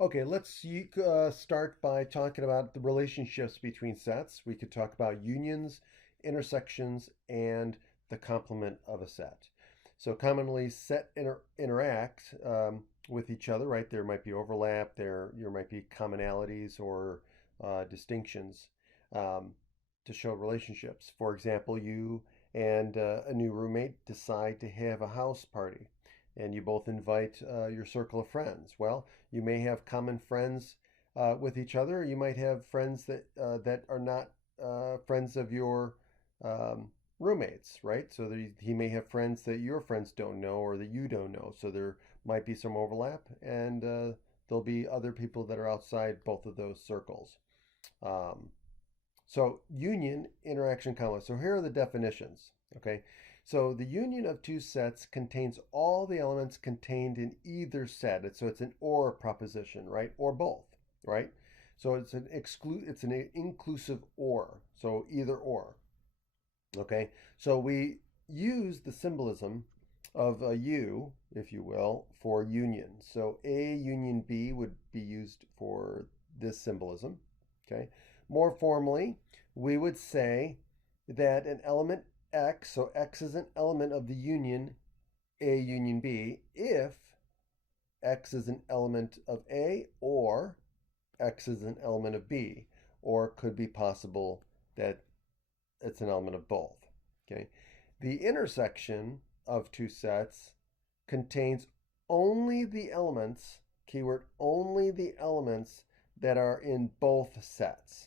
Okay, let's start by talking about the relationships between sets. We could talk about unions, intersections, and the complement of a set. So commonly, interact with each other, right? There might be overlap, there might be commonalities or distinctions um, to show relationships. For example, you and a new roommate decide to have a house party, and you both invite your circle of friends. Well, you may have common friends with each other. You might have friends that are not friends of your um, roommates, right? So he may have friends that your friends don't know or that you don't know. So there might be some overlap, and there'll be other people that are outside both of those circles. Um, so union, interaction, comma. So here are the definitions. Okay. So the union of two sets contains all the elements contained in either set. So it's an or proposition, right? Or both, right? So it's an inclusive or. So either or. Okay. So we use the symbolism of a U, if you will, for union. So A union B would be used for this symbolism. Okay. More formally, we would say that an element X, so X is an element of the union A union B, if X is an element of A or X is an element of B, or it could be possible that it's an element of both. Okay. The intersection of two sets contains only the elements, keyword only the elements that are in both sets.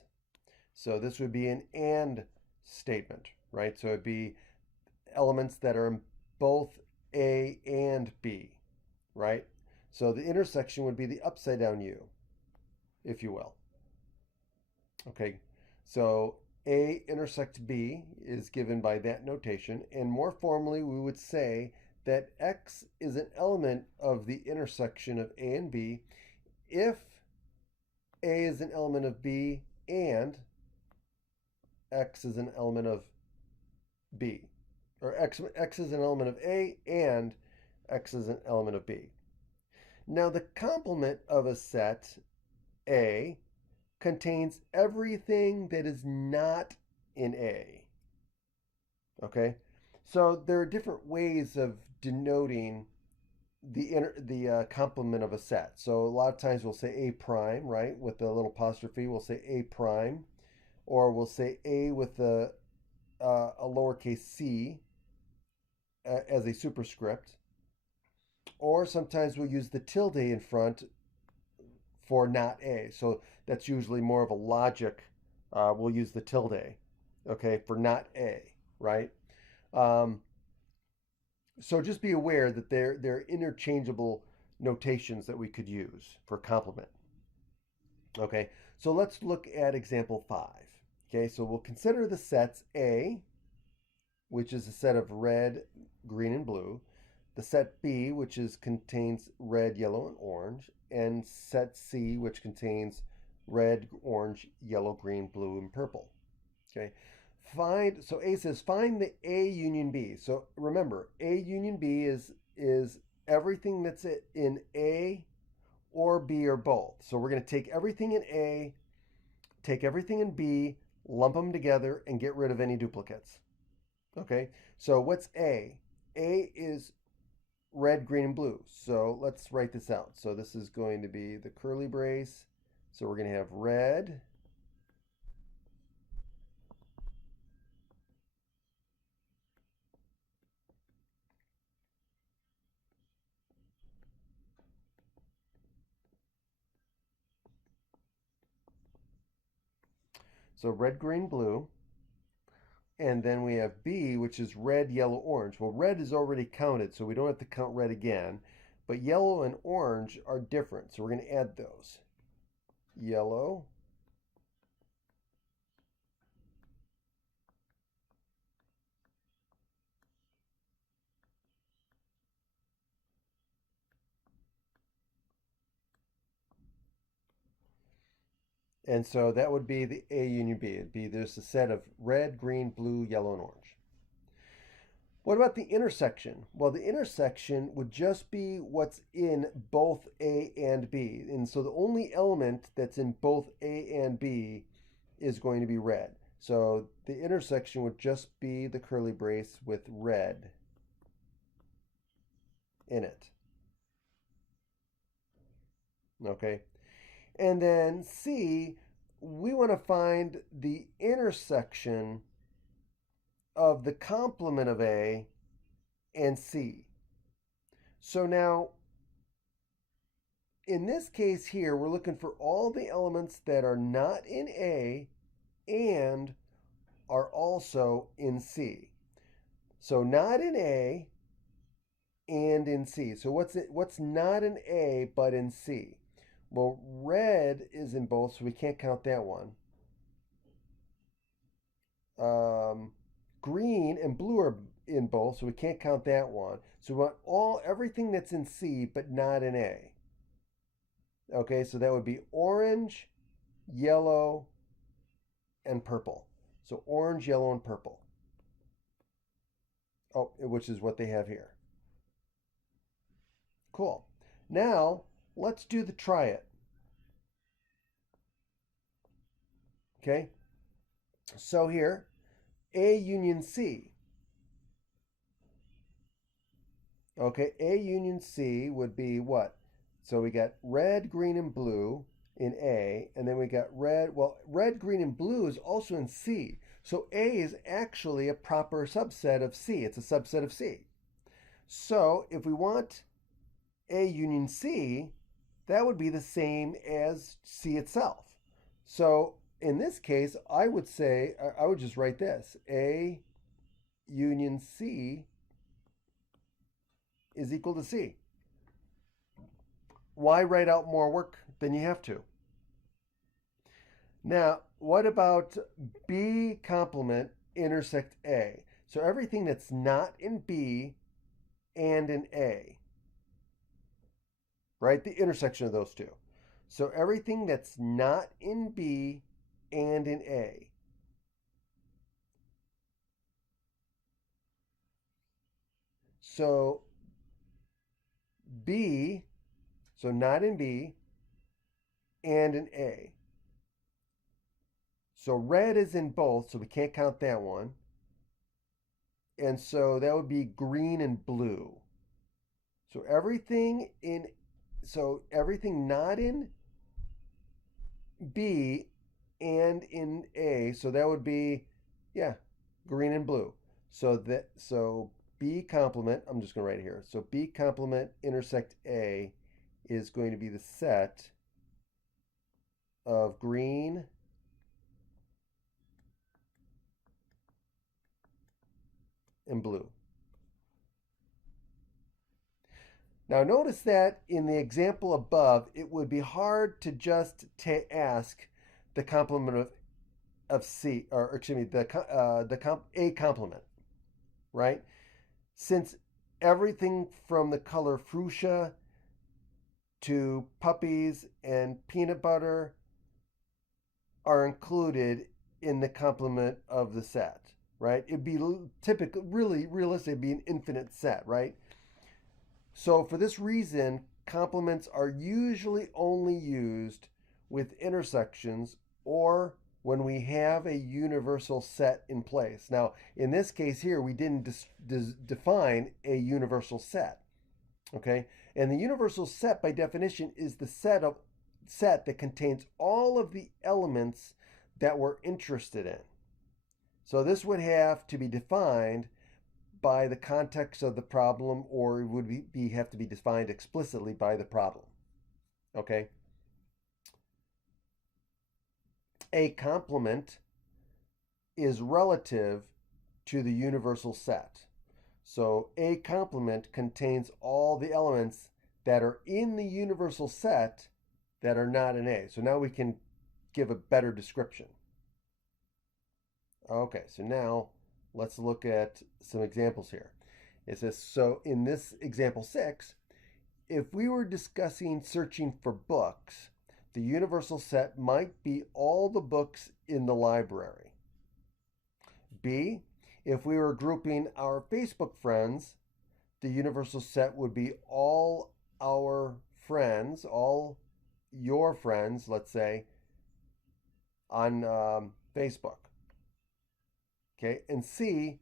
So this would be an and statement, right? So it'd be elements that are in both A and B, right? So the intersection would be the upside down U, if you will. Okay, so A intersect B is given by that notation, and more formally, we would say that X is an element of the intersection of A and B if A is an element of B and X is an element of B. Or X is an element of A and X is an element of B. Now, the complement of a set A contains everything that is not in A. Okay? So there are different ways of denoting the complement of a set. So a lot of times we'll say A prime, right? With a little apostrophe, we'll say A prime, or we'll say A with a lowercase c as a superscript, or sometimes we'll use the tilde in front for not A. So that's usually more of a logic. We'll use the tilde, okay, for not A, right? Um, so just be aware that they're interchangeable notations that we could use for complement. Okay, so let's look at example 5. Okay, so we'll consider the sets A, which is a set of red, green, and blue, the set B, which contains red, yellow, and orange, and set C, which contains red, orange, yellow, green, blue, and purple. Okay. So A says find the A union B. So remember, A union B is everything that's in A or B or both. So we're going to take everything in A, take everything in B, lump them together, and get rid of any duplicates. Okay, so what's A? A is red, green, and blue. So let's write this out. So this is going to be the curly brace. So we're going to have red, so red, green, blue. And then we have B, which is red, yellow, orange. Well, red is already counted, so we don't have to count red again. But yellow and orange are different, so we're going to add those. Yellow, and so that would be the A union B. It'd be there's a set of red, green, blue, yellow, and orange. What about the intersection? Well, the intersection would just be what's in both A and B. And so the only element that's in both A and B is going to be red. So the intersection would just be the curly brace with red in it. Okay. And then C, we want to find the intersection of the complement of A and C. So now, in this case here, we're looking for all the elements that are not in A and are also in C. So not in A and in C. So what's not in A but in C? Well, red is in both, so we can't count that one. Um, Green and blue are in both, so we can't count that one. So we want everything that's in C but not in A. Okay, so that would be orange, yellow, and purple. So orange, yellow, and purple. Oh, which is what they have here. Cool. Now, let's do the try it. Okay, so here, A union C. Okay, A union C would be what? So we got red, green, and blue in A, and then we got red. Well, red, green, and blue is also in C. So A is actually a proper subset of C. It's a subset of C. So if we want A union C, that would be the same as C itself. So in this case, I would just write this. A union C is equal to C. Why write out more work than you have to? Now, what about B complement intersect A? So everything that's not in B and in A, right? The intersection of those two. So everything that's not in B and in A. So B, so not in B and in A. So red is in both, so we can't count that one. And so that would be green and blue. So everything not in B and in A, so that would be, yeah, green and blue. So B complement, I'm just going to write it here. So B complement intersect A is going to be the set of green and blue. Now notice that in the example above, it would be hard to just ask the complement of C, or excuse me, A complement, right? Since everything from the color fuchsia to puppies and peanut butter are included in the complement of the set, right? It'd be typical, really realistic, it'd be an infinite set, right? So for this reason, complements are usually only used with intersections or when we have a universal set in place. Now, in this case here, we didn't define a universal set, okay? And the universal set, by definition, is the set that contains all of the elements that we're interested in. So this would have to be defined by the context of the problem, or it would have to be defined explicitly by the problem. Okay? A complement is relative to the universal set. So A complement contains all the elements that are in the universal set that are not in A. So now we can give a better description. Okay, so now let's look at some examples here. It says, so in this example 6, if we were discussing searching for books, the universal set might be all the books in the library. B, if we were grouping our Facebook friends, the universal set would be all our friends, all your friends, let's say, on Facebook. Okay, and C,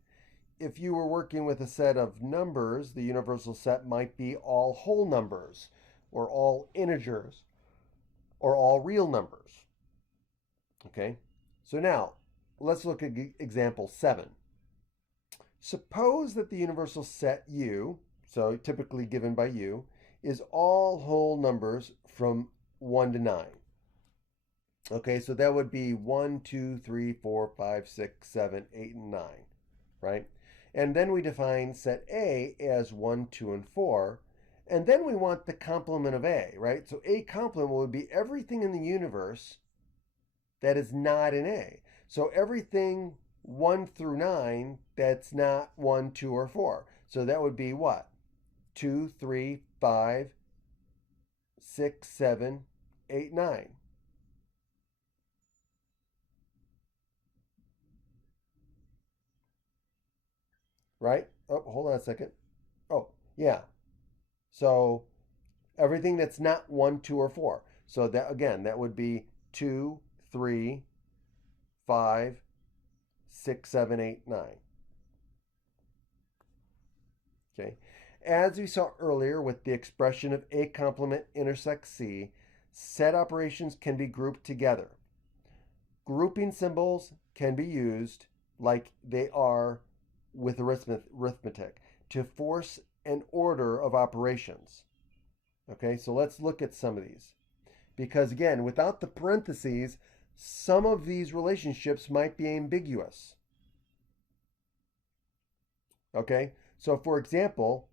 if you were working with a set of numbers, the universal set might be all whole numbers, or all integers, or all real numbers. Okay, so now let's look at example 7. Suppose that the universal set U, so typically given by U, is all whole numbers from 1 to 9. Okay, so that would be 1, 2, 3, 4, 5, 6, 7, 8, and 9, right? And then we define set A as 1, 2, and 4. And then we want the complement of A, right? So A complement would be everything in the universe that is not in A. So everything 1 through 9 that's not 1, 2, or 4. So that would be what? 2, 3, 5, 6, 7, 8, 9. Right? Oh, hold on a second. Oh, yeah. So everything that's not 1, 2, or 4. So that again, that would be 2, 3, 5, 6, 7, 8, 9. Okay. As we saw earlier with the expression of A complement intersects C, set operations can be grouped together. Grouping symbols can be used like they are with arithmetic to force an order of operations. Okay, so let's look at some of these. Because again, without the parentheses, some of these relationships might be ambiguous. Okay, so for example,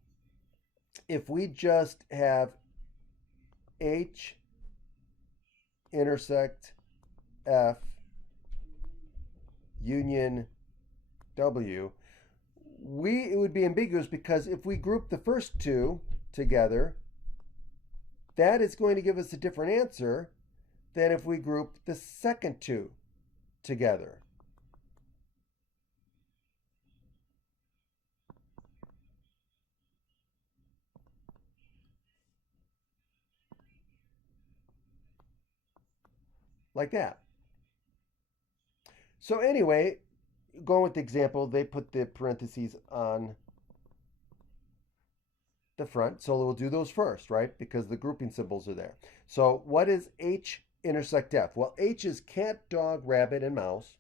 if we just have H intersect F union W, it would be ambiguous because if we group the first two together, that is going to give us a different answer than if we group the second two together. Like that. So anyway, going with the example, they put the parentheses on the front. So we'll do those first, right? Because the grouping symbols are there. So what is H intersect F? Well, H is cat, dog, rabbit, and mouse.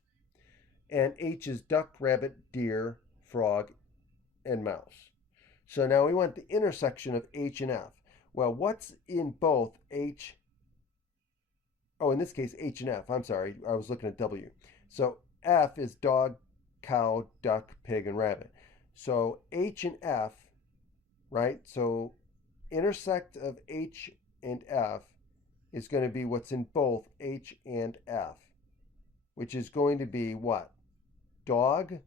And H is duck, rabbit, deer, frog, and mouse. So now we want the intersection of H and F. Well, what's in both H? Oh, in this case, H and F. I'm sorry, I was looking at W. So F is dog, cow, duck, pig, and rabbit. So H and F, right? So intersect of H and F is going to be what's in both H and F, which is going to be what? Dog,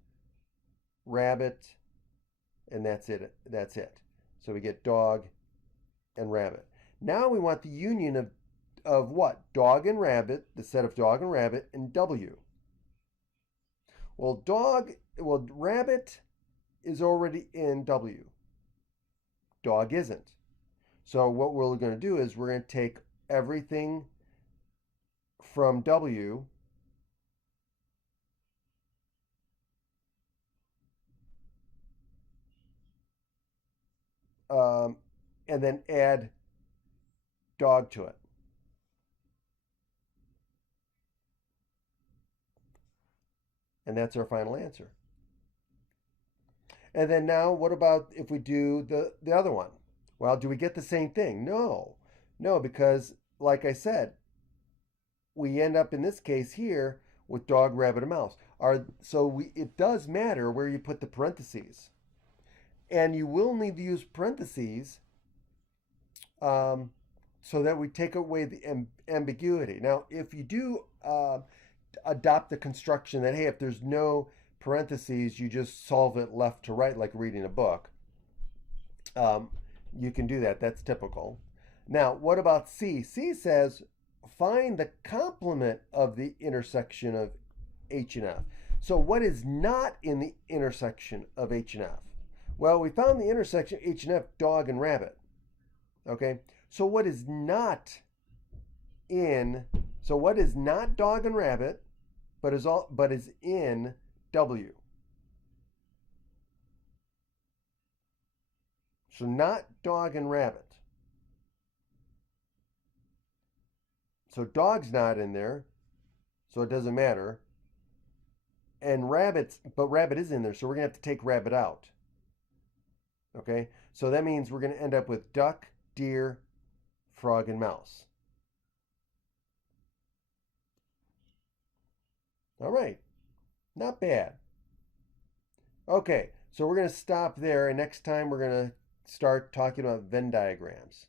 rabbit, and that's it. That's it. So we get dog and rabbit. Now we want the union of what? Dog and rabbit, the set of dog and rabbit, and W. Well, rabbit is already in W. Dog isn't. So what we're going to do is we're going to take everything from W and then add dog to it. And that's our final answer. And then now, what about if we do the other one? Well, do we get the same thing? No. No, because like I said, we end up in this case here with dog, rabbit, and mouse. It does matter where you put the parentheses. And you will need to use parentheses so that we take away the ambiguity. Now, if you do adopt the construction that, hey, if there's no parentheses, you just solve it left to right like reading a book, you can do that. That's typical. Now, what about C? C says find the complement of the intersection of H and F. So what is not in the intersection of H and F? Well, we found the intersection of H and F, dog and rabbit. Okay, so what is not in, so what is not dog and rabbit, but is in W? So not dog and rabbit. So dog's not in there, so it doesn't matter. And rabbit is in there, so we're gonna have to take rabbit out. Okay, so that means we're gonna end up with duck, deer, frog, and mouse. All right, not bad. Okay, so we're gonna stop there, and next time we're gonna start talking about Venn diagrams.